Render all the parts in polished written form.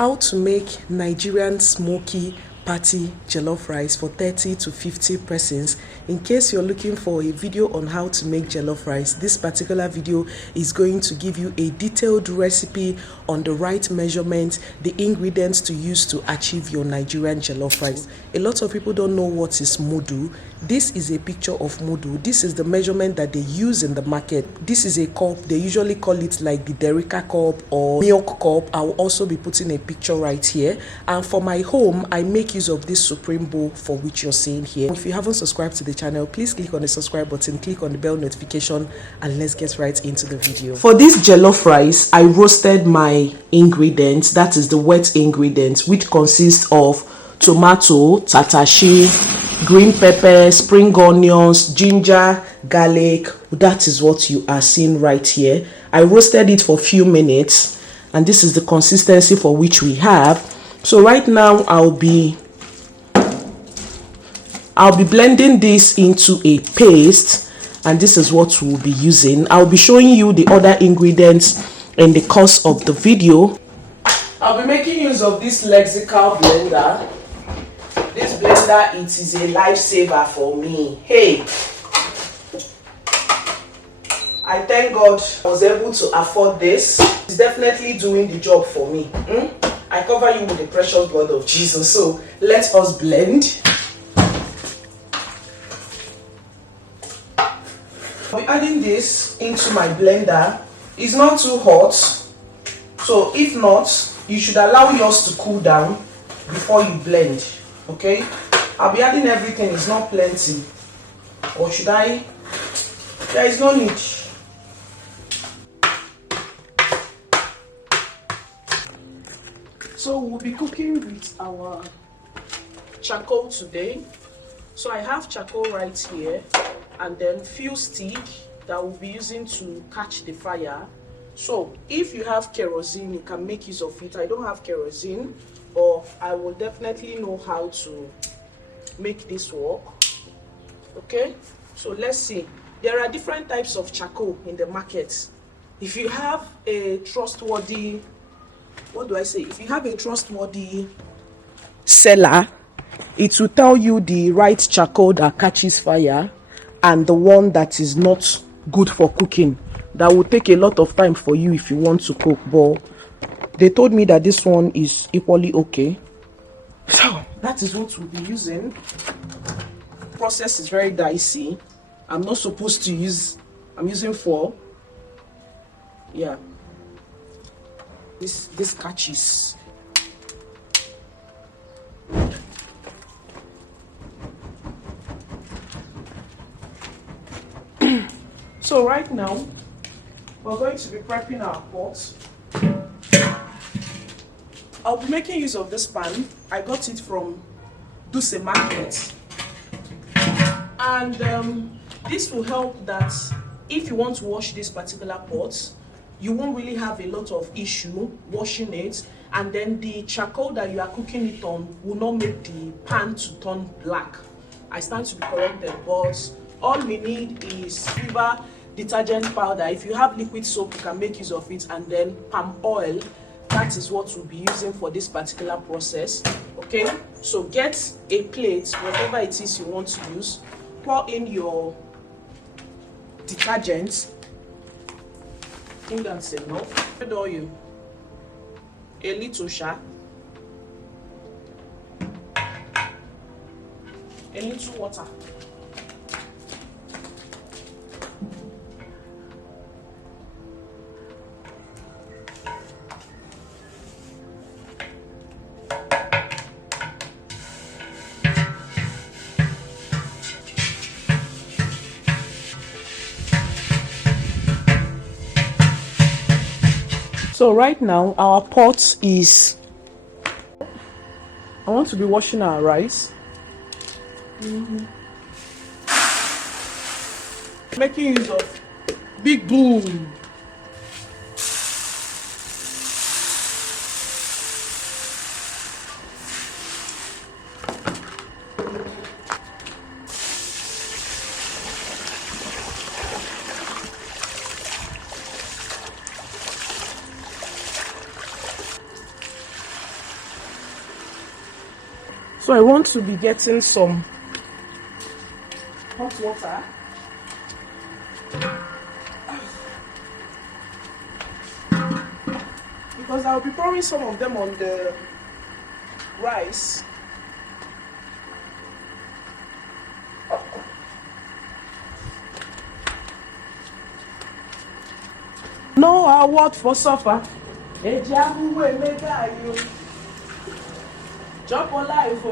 how to make Nigerian Smoky Party Jollof rice for 30 to 50 persons. In case you're looking for a video on how to make jollof rice, this particular video is going to give you a detailed recipe on the right measurement, the ingredients to use to achieve your Nigerian jollof rice. A lot of people don't know what is mudu. This is a picture of mudu. This is the measurement that they use in the market. This is a cup. They usually call it like the Derica cup or milk cup. I will also be putting a picture right here. And for my home, I make use of this supreme bowl for which you're seeing here. If you haven't subscribed to the channel, please click on the subscribe button, click on the bell notification, and let's get right into the video. For this jollof rice, I roasted my ingredients. That is the wet ingredients, which consists of tomato, tatashe, green pepper, spring onions, ginger, garlic. That is what you are seeing right here. I roasted it for a few minutes, and this is the consistency for which we have. So right now I'll be blending this into a paste, and this is what we'll be using. I'll be showing you the other ingredients in the course of the video. I'll be making use of this lexical blender. This blender, it is a lifesaver for me. Hey, I thank God I was able to afford this. It's definitely doing the job for me. I cover you with the precious blood of Jesus. So let us blend. I'll be adding this into my blender. It's not too hot, so if not, you should allow yours to cool down before you blend. Okay, I'll be adding everything. It's not plenty, or should I? There is no need. So we'll be cooking with our charcoal today. So I have charcoal right here, and then fuel stick that we'll be using to catch the fire. So if you have kerosene, you can make use of it. I don't have kerosene, but I will definitely know how to make this work. Okay, so let's see. There are different types of charcoal in the market. If you have a trustworthy, if you have a trustworthy seller, it will tell you the right charcoal that catches fire and the one that is not good for cooking. That will take a lot of time for you if you want to cook, but they told me that this one is equally okay. So that is what we'll be using. The process is very dicey. I'm not supposed to use, I'm using 4. Yeah. This catches. So right now, we're going to be prepping our pot. I'll be making use of this pan. I got it from Duse Market. And this will help that if you want to wash this particular pot, you won't really have a lot of issue washing it, and then the charcoal that you are cooking it on will not make the pan to turn black. I stand to be corrected, but all we need is Viva detergent powder. If you have liquid soap, you can make use of it, and then palm oil. That is what we'll be using for this particular process. Okay, so get a plate, whatever it is you want to use, pour in your detergent. I think that's enough. Red oil, a little a little water. So right now our pot is, I want to be washing our rice. Making use of big boom. So I want to be getting some hot water. Because I'll be pouring some of them on the rice. No award for supper. Chop life.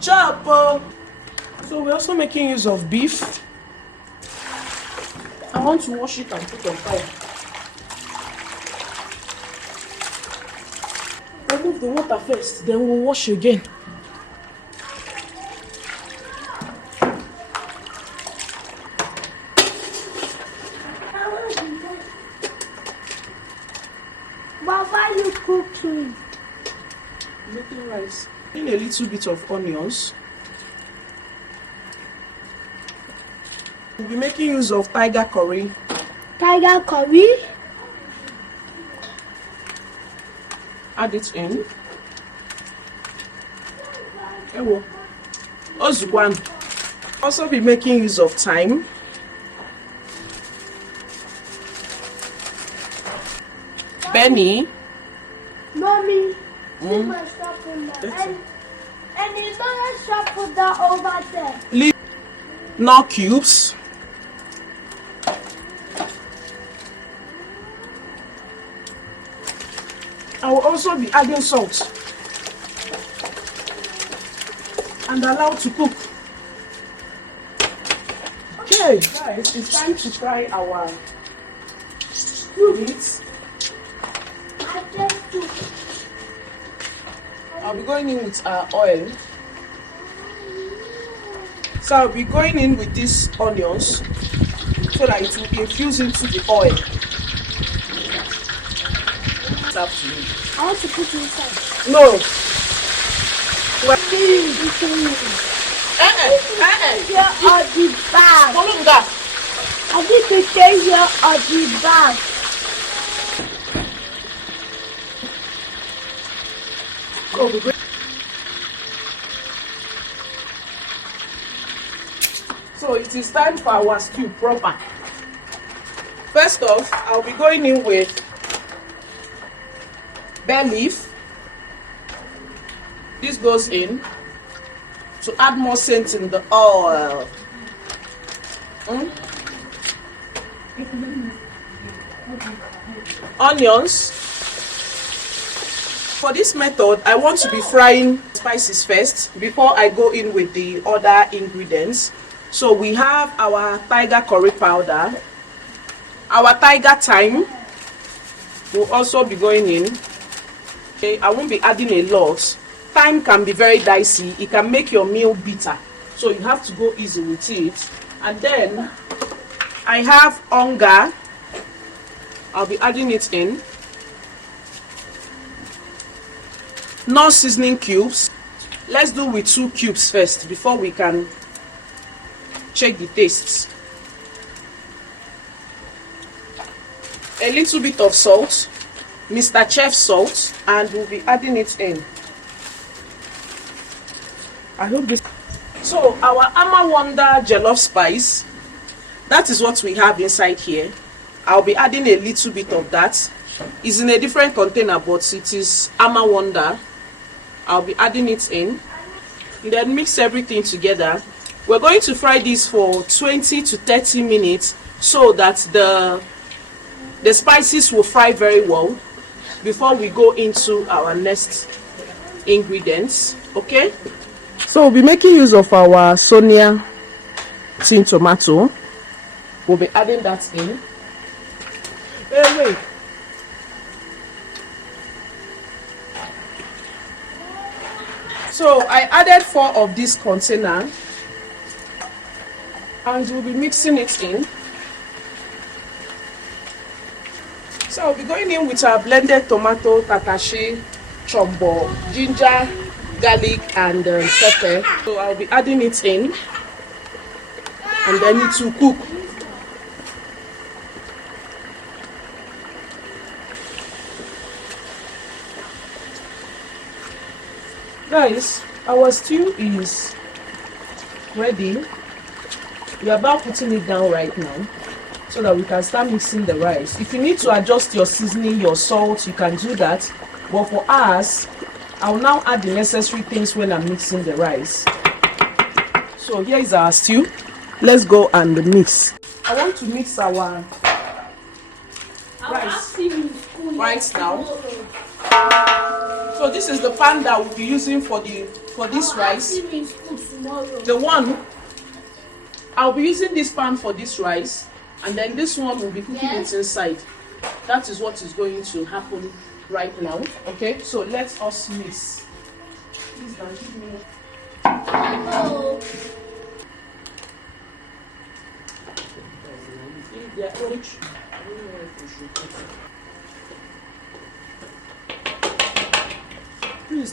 Chop. So we're also making use of beef. I want to wash it and put on fire. Remove the water first, then we'll wash again. But why you cooking? Making rice. In a little bit of onions. We'll be making use of tiger curry. Tiger curry? Add it in. Ewo. Ozugwan. Also be making use of thyme. Benny. Mommy, see my shop in there. And you don't shop put that over there. Now cubes. I will also be adding salt and allow to cook. Okay, guys, it's time to fry our meat. I'll be going in with our oil. So I'll be going in with these onions so that it will infuse into the oil. It's up to you. I want to put inside. No. Well, here or the bag. I need to stay here or the bag. So it is time for our stew proper. First off, I'll be going in with bay leaf. This goes in to add more scent in the oil. Onions. For this method, I want to be frying spices first before I go in with the other ingredients. So we have our tiger curry powder, our tiger thyme will also be going in. Okay, I won't be adding a lot. Thyme can be very dicey, it can make your meal bitter, so you have to go easy with it. And then I have onga, I'll be adding it in. No seasoning cubes. Let's do with 2 cubes first before we can check the tastes. A little bit of salt, Mr. Chef salt, and we'll be adding it in. I hope this. So our Ama Wonder jollof spice, that is what we have inside here. I'll be adding a little bit of that. It's in a different container, but it is Ama Wonder. I'll be adding it in. And then mix everything together. We're going to fry this for 20 to 30 minutes so that the spices will fry very well before we go into our next ingredients. Okay? So we'll be making use of our Sonia tin tomato. We'll be adding that in. Hey, wait. So I added 4 of this container and we'll be mixing it in. So I'll be going in with our blended tomato, tatashe, chombo, ginger, garlic and pepper. So I'll be adding it in and then it will cook. Guys, our stew is ready. We are about putting it down right now so that we can start mixing the rice. If you need to adjust your seasoning, your salt, you can do that. But for us, I'll now add the necessary things when I'm mixing the rice. So here is our stew. Let's go and mix. I want to mix our rice right now. So this is the pan that we'll be using for this rice. The one I'll be using this pan for this rice, and then this one will be cooking it inside. That is what is going to happen right now. Okay, so let us mix. Please now give me. Please.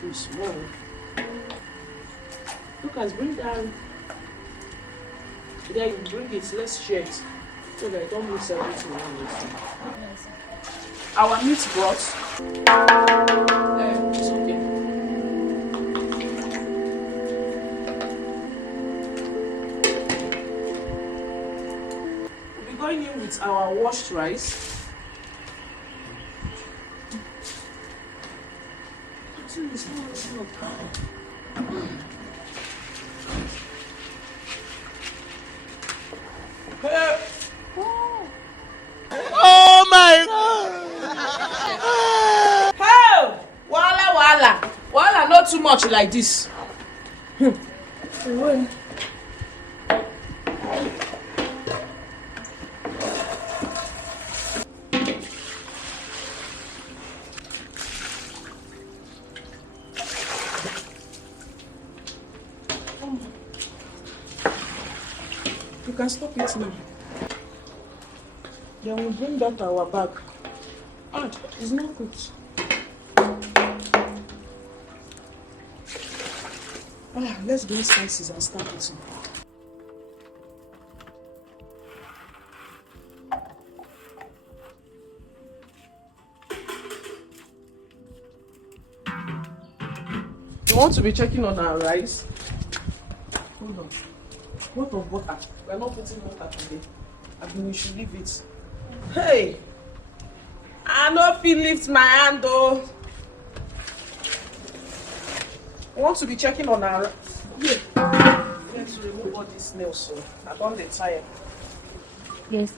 Too small. Lucas, bring down. There you bring it. Let's share it so that I don't mix everything wrong. Our meat broth. It's okay. We'll be going in with our washed rice. Oh my God! Hey! Wala, not too much like this. You can stop it now. Then we'll bring that to our bag. Ah, it's not good. Let's bring spices and start eating. You want to be checking on our rice? Hold on. What of butter? We're not putting butter today. I think we should leave it. Hey! I no fit lift my hand though. I want to be checking on our. Yeah. Let's remove all these nails, so I don't get tired. Yes.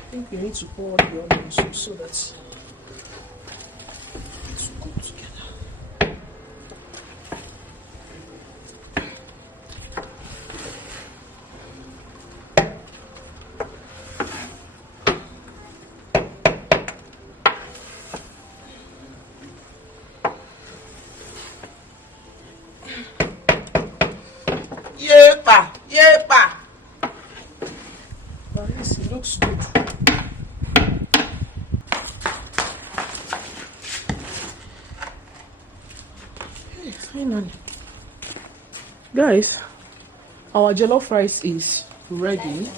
I think we need to pour the onions so that it's good together. Yepa. At least it looks good. Hey, finally. Guys, our jollof rice is ready.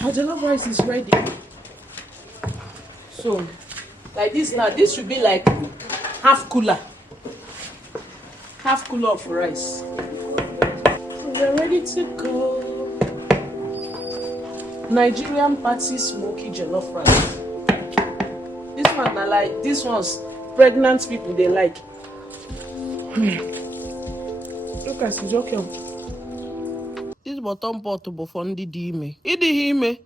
Our jollof rice is ready. So, like this now, this should be like half cooler of rice. So we're ready to go. Nigerian Party Smoky Jollof rice. This one I like. This one's pregnant people they like. Look at it's okay. This bottom pot for ndị dị ime. Ịdị ime,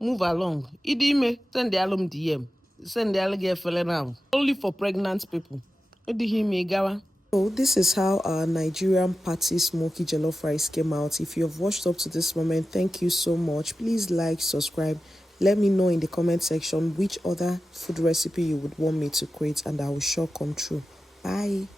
move along. Ịdị ime, send the alum DM. Send the alligator fella now. Only for pregnant people. Ịdị ime gawa. So this is how our Nigerian Party Smoky Jollof rice came out. If you have watched up to this moment, thank you so much. Please like, subscribe. Let me know in the comment section which other food recipe you would want me to create, and I will sure come true. Bye.